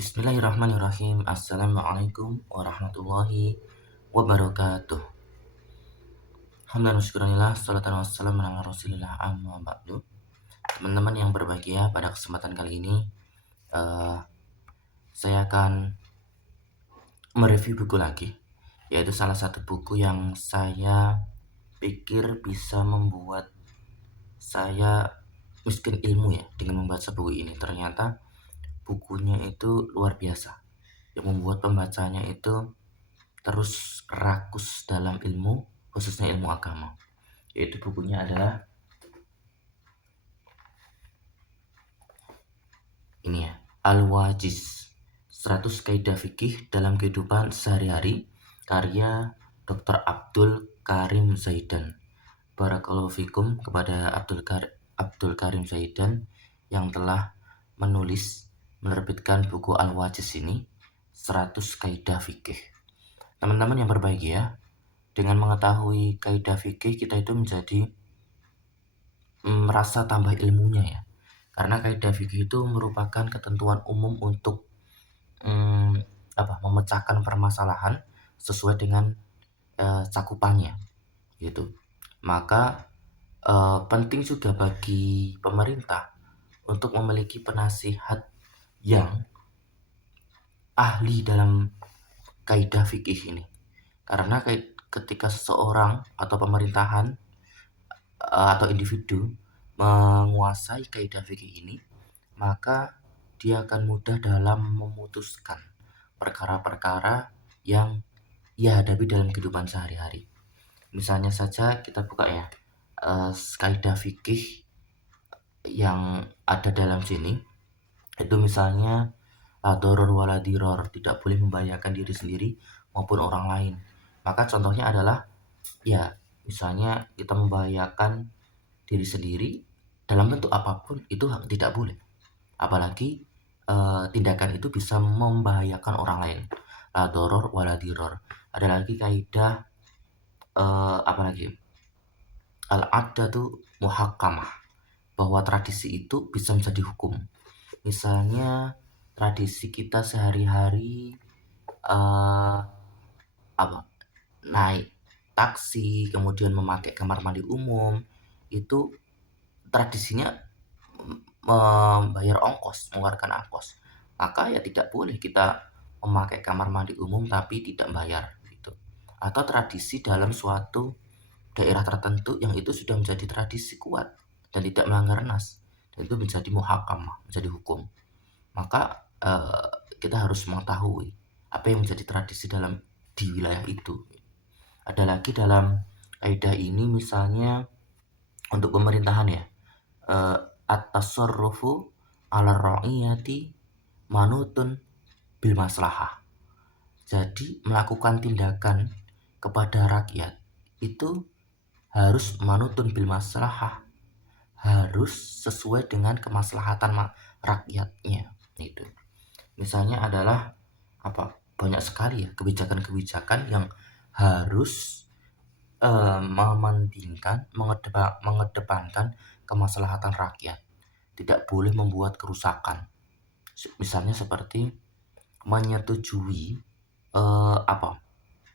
Bismillahirrahmanirrahim. Assalamualaikum warahmatullahi wabarakatuh. Alhamdulillah syukurillah, salatan wassalamu ala rasulillah amma ba'du. Teman-teman yang berbahagia, pada kesempatan kali ini saya akan mereview buku lagi, yaitu salah satu buku yang saya pikir bisa membuat saya miskin ilmu ya dengan membaca buku ini. Ternyata bukunya itu luar biasa, yang membuat pembacanya itu terus rakus dalam ilmu, khususnya ilmu agama. Yaitu bukunya adalah ini ya, Al-Wajiz, 100 Kaidah Fikih dalam Kehidupan Sehari-hari, karya Dr. Abdul Karim Zaidan. Barakallahu fikum kepada Abdul Karim Zaidan yang telah menerbitkan buku Al-Wajiz ini, 100 Kaidah Fikih. Teman-teman yang berbahagia, dengan mengetahui kaidah fikih kita itu menjadi merasa tambah ilmunya ya. Karena kaidah fikih itu merupakan ketentuan umum untuk memecahkan permasalahan sesuai dengan cakupannya gitu. Maka penting juga bagi pemerintah untuk memiliki penasihat yang ahli dalam kaidah fikih ini. Karena ketika seseorang atau pemerintahan atau individu menguasai kaidah fikih ini, maka dia akan mudah dalam memutuskan perkara-perkara yang ia hadapi dalam kehidupan sehari-hari. Misalnya saja kita buka ya, kaidah fikih yang ada dalam sini, itu misalnya doror wala diror, tidak boleh membahayakan diri sendiri maupun orang lain. Maka contohnya adalah ya, misalnya kita membahayakan diri sendiri dalam bentuk apapun itu tidak boleh. Apalagi tindakan itu bisa membahayakan orang lain. La doror wala diror. Ada lagi kaidah al-adatu muhakkamah, bahwa tradisi itu bisa menjadi hukum. Misalnya tradisi kita sehari-hari naik taksi, kemudian memakai kamar mandi umum, itu tradisinya membayar ongkos, mengeluarkan ongkos. Maka ya tidak boleh kita memakai kamar mandi umum tapi tidak bayar gitu. Atau tradisi dalam suatu daerah tertentu yang itu sudah menjadi tradisi kuat dan tidak melanggar nas, dan itu menjadi muhakamah, menjadi hukum. Maka kita harus mengetahui apa yang menjadi tradisi di wilayah itu. Ada lagi dalam kaidah ini misalnya untuk pemerintahan ya, at-tasarrufu 'ala ra'iyati manutun bil maslahah. Jadi melakukan tindakan kepada rakyat itu harus manutun bil maslahah, harus sesuai dengan kemaslahatan rakyatnya itu. Misalnya adalah banyak sekali ya kebijakan-kebijakan yang harus mengedepankan kemaslahatan rakyat, tidak boleh membuat kerusakan. Misalnya seperti menyetujui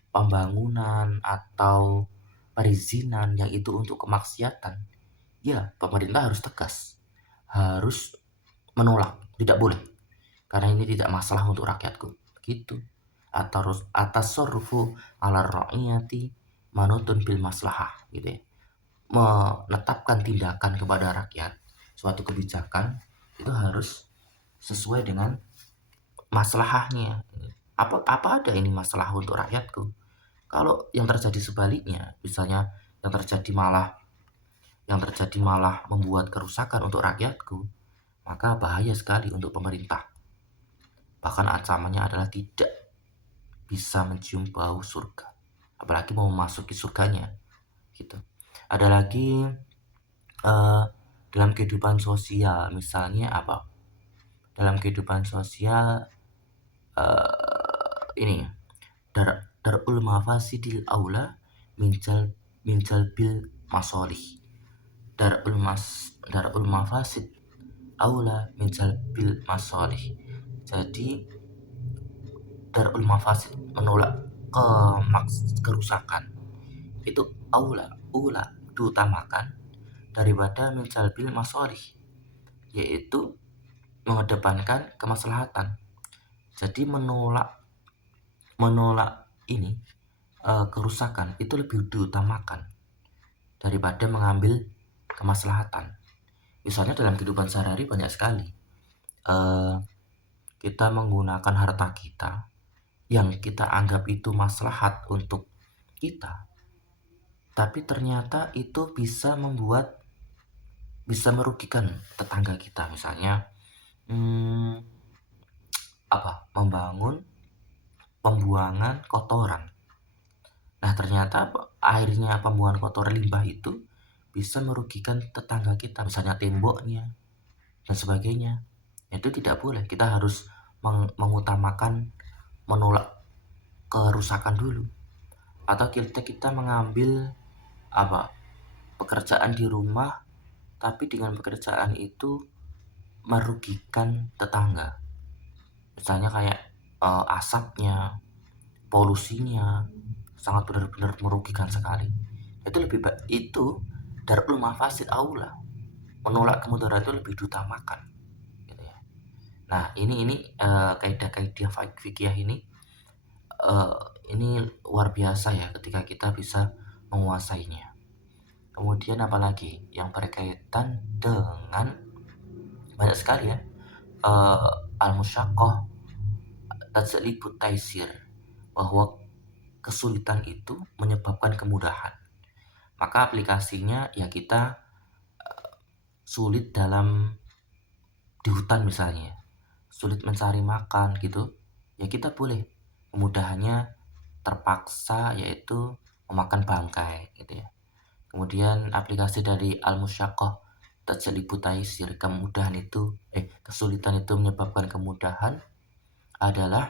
pembangunan atau perizinan yang itu untuk kemaksiatan, ya pemerintah harus tegas, harus menolak, tidak boleh, karena ini tidak masalah untuk rakyatku gitu. Atau atas sorfu ala ra'iyati manutun bil maslahah gitu ya, menetapkan tindakan kepada rakyat, suatu kebijakan itu harus sesuai dengan maslahahnya. Apa ada ini masalah untuk rakyatku? Kalau yang terjadi sebaliknya, misalnya yang terjadi malah membuat kerusakan untuk rakyatku, maka bahaya sekali untuk pemerintah. Bahkan ancamannya adalah tidak bisa mencium bau surga, apalagi mau memasuki surganya gitu. Ada lagi dalam kehidupan sosial, misalnya dalam kehidupan sosial ini darul mafasidil aula minjal bil masolih. Darul mafasid aula minjal bil masolih. Jadi darul mafasid, menolak kerusakan, itu ula diutamakan daripada minjalbil masolih, yaitu mengedepankan kemaslahatan. Jadi menolak ini kerusakan itu lebih diutamakan daripada mengambil kemaslahatan. Misalnya dalam kehidupan sehari-hari banyak sekali kita menggunakan harta kita yang kita anggap itu maslahat untuk kita, tapi ternyata itu bisa merugikan tetangga kita. Misalnya membangun pembuangan kotoran. Nah, ternyata akhirnya pembuangan kotoran limbah itu bisa merugikan tetangga kita, misalnya temboknya dan sebagainya. Itu tidak boleh. Kita harus mengutamakan menolak kerusakan dulu. Atau kita mengambil pekerjaan di rumah, tapi dengan pekerjaan itu merugikan tetangga. Misalnya kayak asapnya, polusinya sangat benar-benar merugikan sekali. Itu lebih baik, itu darul mafasid aula, menolak kemudaratan itu lebih diutamakan gitu ya. Nah, ini kaidah-kaidah fikih ini luar biasa ya ketika kita bisa menguasainya. Kemudian apalagi yang berkaitan dengan banyak sekali ya, al-musyaqqah tajlibut taisir, bahwa kesulitan itu menyebabkan kemudahan. Maka aplikasinya ya kita sulit di hutan misalnya, sulit mencari makan gitu, ya kita boleh kemudahannya terpaksa yaitu memakan bangkai gitu ya. Kemudian aplikasi dari al-musyaqqah tajlibut taisir, kesulitan itu menyebabkan kemudahan adalah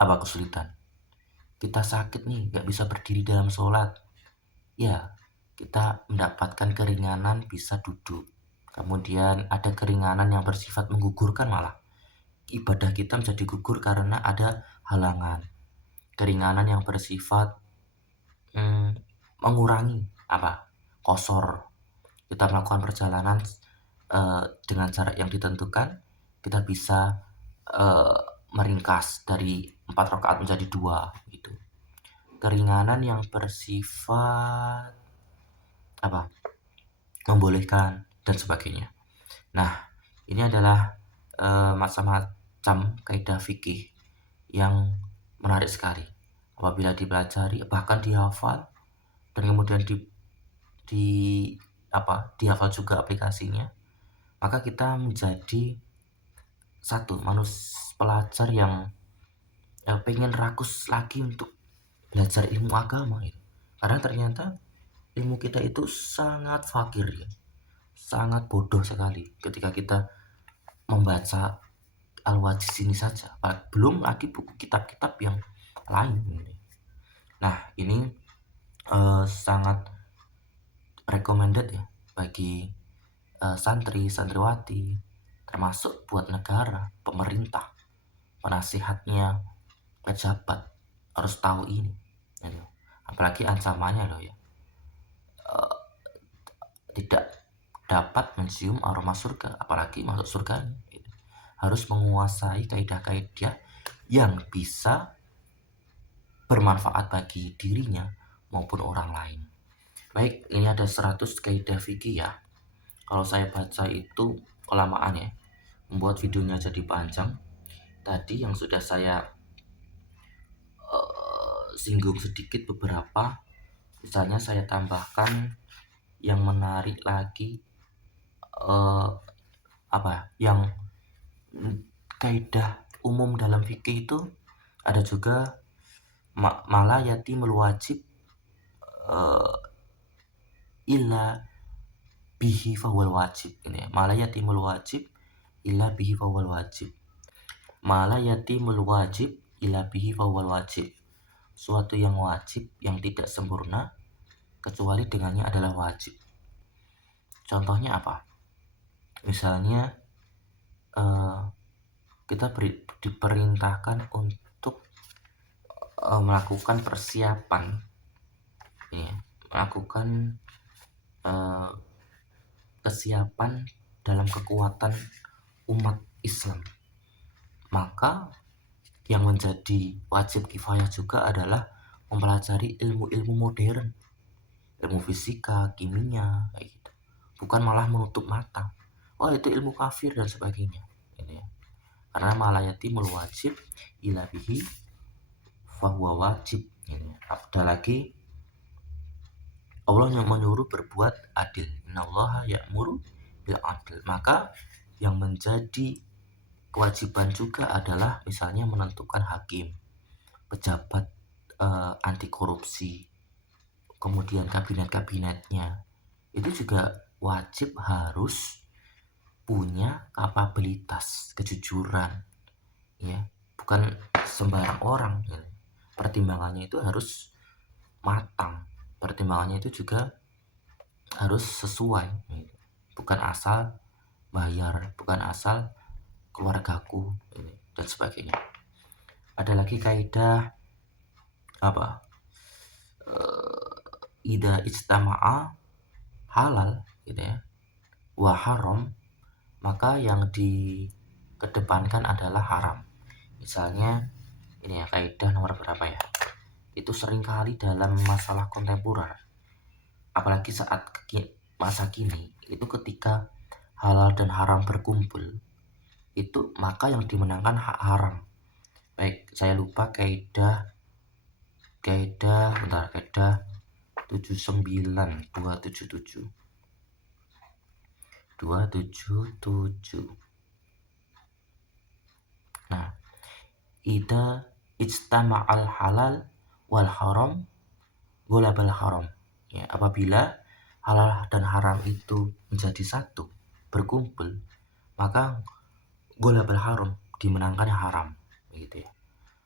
kesulitan? Kita sakit nih, gak bisa berdiri dalam sholat, ya kita mendapatkan keringanan bisa duduk. Kemudian ada keringanan yang bersifat menggugurkan, malah ibadah kita menjadi gugur karena ada halangan. Keringanan yang bersifat mengurangi kosor. Kita melakukan perjalanan dengan jarak yang ditentukan, kita bisa meringkas dari 4 rakaat menjadi 2 gitu. Keringanan yang bersifat membolehkan dan sebagainya. Nah, ini adalah macam-macam kaidah fikih yang menarik sekali apabila dipelajari, bahkan dihafal, dan kemudian dihafal juga aplikasinya, maka kita menjadi satu pelajar yang pengen rakus lagi untuk belajar ilmu agama ya. Karena ternyata ilmu kita itu sangat fakir ya, sangat bodoh sekali ketika kita membaca Al-Wajiz ini saja, belum lagi buku kitab-kitab yang lain. Nah, ini sangat recommended ya bagi santri, santriwati, termasuk buat negara, pemerintah, penasihatnya, pejabat harus tahu ini. Apalagi ancamannya loh ya, tidak dapat mencium aroma surga, apalagi masuk surga. Harus menguasai kaidah-kaidah yang bisa bermanfaat bagi dirinya maupun orang lain. Baik, ini ada 100 kaidah fikih ya. Kalau saya baca itu kelamaan ya, membuat videonya jadi panjang. Tadi yang sudah saya singgung sedikit beberapa, misalnya saya tambahkan yang menarik lagi, yang kaidah umum dalam fikih itu ada juga malah yatimul wajib illa bihi fawal wajib ini ya. Malah yatimul wajib illa bihi fawal wajib. Malah yatimul wajib illa bihi fawal wajib. Suatu yang wajib yang tidak sempurna kecuali dengannya adalah wajib. Contohnya apa? Misalnya kita diperintahkan untuk melakukan persiapan, ya, melakukan eh, kesiapan dalam kekuatan umat Islam. Maka yang menjadi wajib kifayah juga adalah mempelajari ilmu-ilmu modern, ilmu fisika, kimia, kayak gitu. Bukan malah menutup mata. Oh, itu ilmu kafir dan sebagainya. Gitu ya. Karena malayatimul wajib ila bihi fahuwa wajib. Gitu ya. Ada lagi, Allah yang menyuruh berbuat adil. Innallaha ya'muru bil adil. Maka yang menjadi kewajiban juga adalah misalnya menentukan hakim, pejabat anti korupsi, kemudian kabinet-kabinetnya. Itu juga wajib harus punya kapabilitas, kejujuran, ya. Bukan sembarang orang, ya. Pertimbangannya itu harus matang. Pertimbangannya itu juga harus sesuai, ya. Bukan asal bayar, bukan asal keluargaku, ya, dan sebagainya. Ada lagi kaidah apa? Ida ijtama'a halal, gitu ya, wa haram, maka yang dikedepankan adalah haram. Misalnya ini ya, kaidah nomor berapa ya? Itu seringkali dalam masalah kontemporer, apalagi saat masa kini, itu ketika halal dan haram berkumpul, itu maka yang dimenangkan hak haram. Baik, saya lupa kaidah bentar, kaidah 79277 277. Nah, ida ijtama'al halal wal haram golabal haram. Ya, apabila halal dan haram itu menjadi satu, berkumpul, maka golabal haram, dimenangkan haram, gitu ya.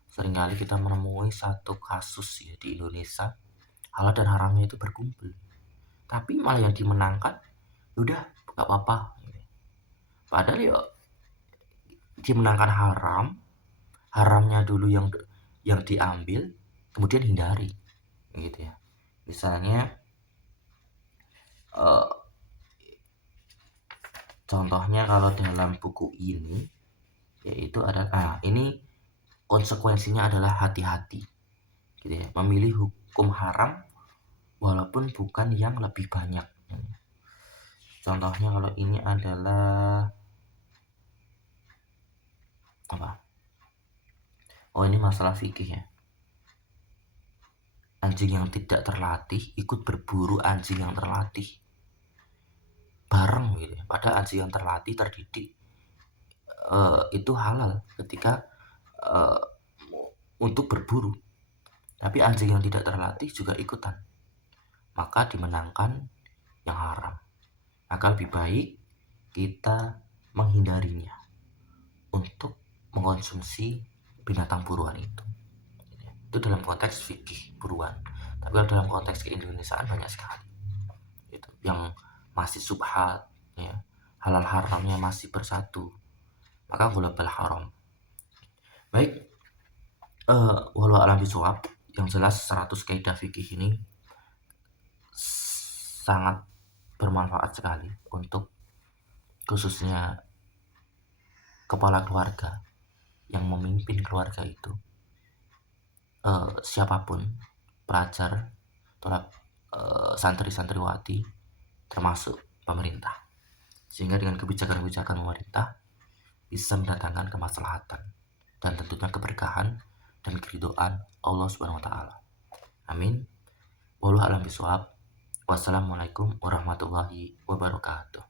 Seringkali kita menemui satu kasus ya di Indonesia, halal dan haramnya itu berkumpul, tapi malah yang dimenangkan udah gak apa-apa, gitu. Padahal ya dimenangkan haramnya dulu yang diambil, kemudian hindari, gitu ya. Misalnya contohnya kalau dalam buku ini, yaitu adalah ini konsekuensinya adalah hati-hati, gitu ya, memilih hukum haram walaupun bukan yang lebih banyak. Contohnya kalau ini adalah apa? Oh, ini masalah fikih ya. Anjing yang tidak terlatih ikut berburu anjing yang terlatih bareng, gitu ya. Padahal anjing yang terlatih, terdidik, itu halal ketika untuk berburu, tapi anjing yang tidak terlatih juga ikutan, maka dimenangkan yang haram. Maka lebih baik kita menghindarinya untuk mengkonsumsi binatang buruan itu. Itu dalam konteks fikih buruan. Tapi kalau dalam konteks keindonesiaan banyak sekali itu yang masih subhat, ya, halal haramnya masih bersatu, maka global haram. Baik, walau alam bisawab, yang jelas 100 kaidah fikih ini sangat bermanfaat sekali untuk khususnya kepala keluarga yang memimpin keluarga itu, siapapun, pelajar atau santri-santriwati, termasuk pemerintah, sehingga dengan kebijakan-kebijakan pemerintah bisa mendatangkan kemaslahatan dan tentunya keberkahan dan keridhaan Allah Subhanahu wa taala. Amin. Wallahu a'lam bishawab. Wassalamualaikum warahmatullahi wabarakatuh.